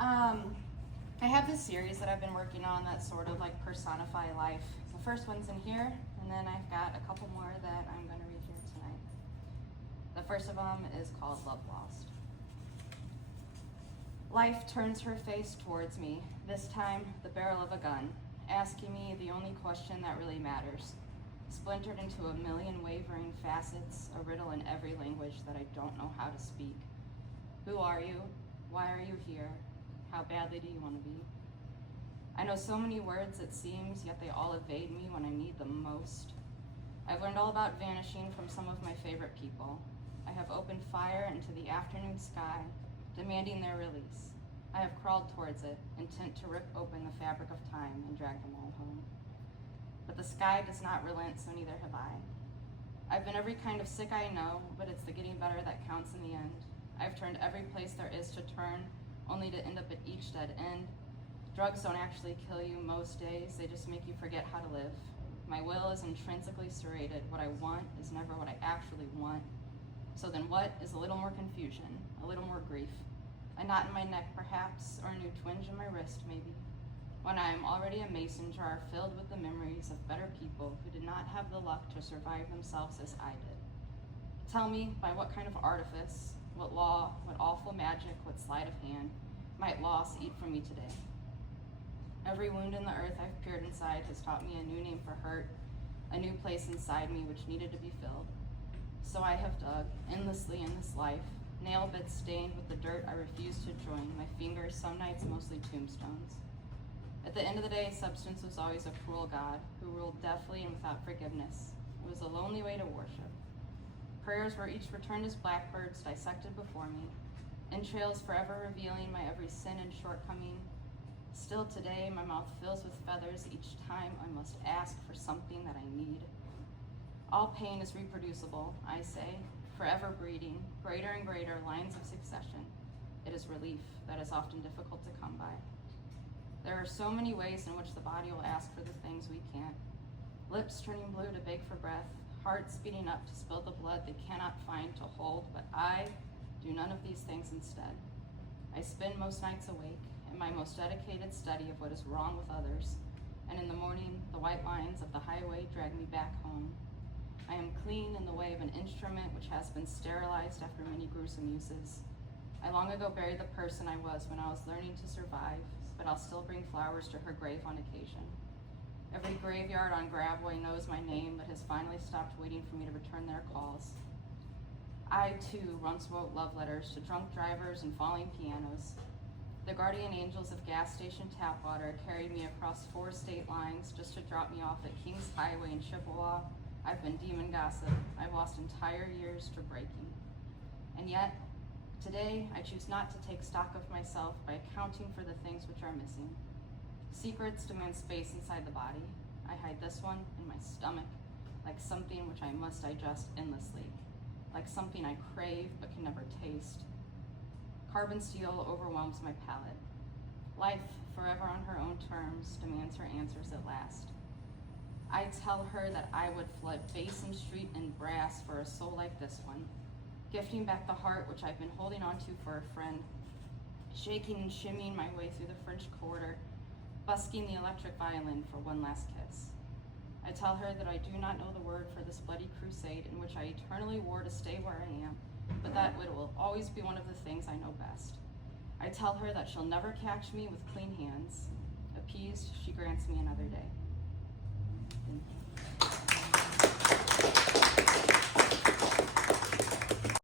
I have this series that I've been working on that sort of like personify life. The first one's in here, and then I've got a couple more that I'm going to read here tonight. The first of them is called Love Lost. Life turns her face towards me, this time the barrel of a gun, asking me the only question that really matters. Splintered into a million wavering facets, a riddle in every language that I don't know how to speak. Who are you? Why are you here? How badly do you want to be? I know so many words it seems, yet they all evade me when I need them most. I've learned all about vanishing from some of my favorite people. I have opened fire into the afternoon sky, demanding their release. I have crawled towards it, intent to rip open the fabric of time and drag them all home. But the sky does not relent, so neither have I. I've been every kind of sick I know, but it's the getting better that counts in the end. I've turned every place there is to turn, only to end up at each dead end. Drugs don't actually kill you most days, they just make you forget how to live. My will is intrinsically serrated. What I want is never what I actually want. So then what is a little more confusion, a little more grief? A knot in my neck perhaps, or a new twinge in my wrist maybe. When I am already a mason jar filled with the memories of better people who did not have the luck to survive themselves as I did. Tell me by what kind of artifice, what law, what awful magic, what sleight of hand might loss eat from me today? Every wound in the earth I've peered inside has taught me a new name for hurt, a new place inside me which needed to be filled. So I have dug endlessly in this life, nail beds stained with the dirt I refuse to join, my fingers some nights mostly tombstones. At the end of the day, substance was always a cruel God who ruled deftly and without forgiveness. It was a lonely way to worship. Prayers were each returned as blackbirds dissected before me, entrails forever revealing my every sin and shortcoming. Still today, my mouth fills with feathers each time I must ask for something that I need. All pain is reproducible, I say, forever breeding, greater and greater lines of succession. It is relief that is often difficult to come by. There are so many ways in which the body will ask for the things we can't. Lips turning blue to beg for breath, hearts speeding up to spill the blood they cannot find to hold, but I do none of these things instead. I spend most nights awake in my most dedicated study of what is wrong with others, and in the morning, the white lines of the highway drag me back home. I am clean in the way of an instrument which has been sterilized after many gruesome uses. I long ago buried the person I was when I was learning to survive, but I'll still bring flowers to her grave on occasion. Every graveyard on Gravway knows my name, but has finally stopped waiting for me to return their calls. I, too, once wrote love letters to drunk drivers and falling pianos. The guardian angels of gas station tap water carried me across 4 state lines just to drop me off at Kings Highway in Chippewa. I've been demon gossip. I've lost entire years to breaking. And yet, today, I choose not to take stock of myself by accounting for the things which are missing. Secrets demand space inside the body. I hide this one in my stomach, like something which I must digest endlessly, like something I crave but can never taste. Carbon steel overwhelms my palate. Life, forever on her own terms, demands her answers at last. I tell her that I would flood Basin Street in brass for a soul like this one, gifting back the heart which I've been holding on to for a friend, shaking and shimmying my way through the French Quarter, busking the electric violin for one last kiss. I tell her that I do not know the word for this bloody crusade in which I eternally war to stay where I am, but that it will always be one of the things I know best. I tell her that she'll never catch me with clean hands. Appeased, she grants me another day. Thank you.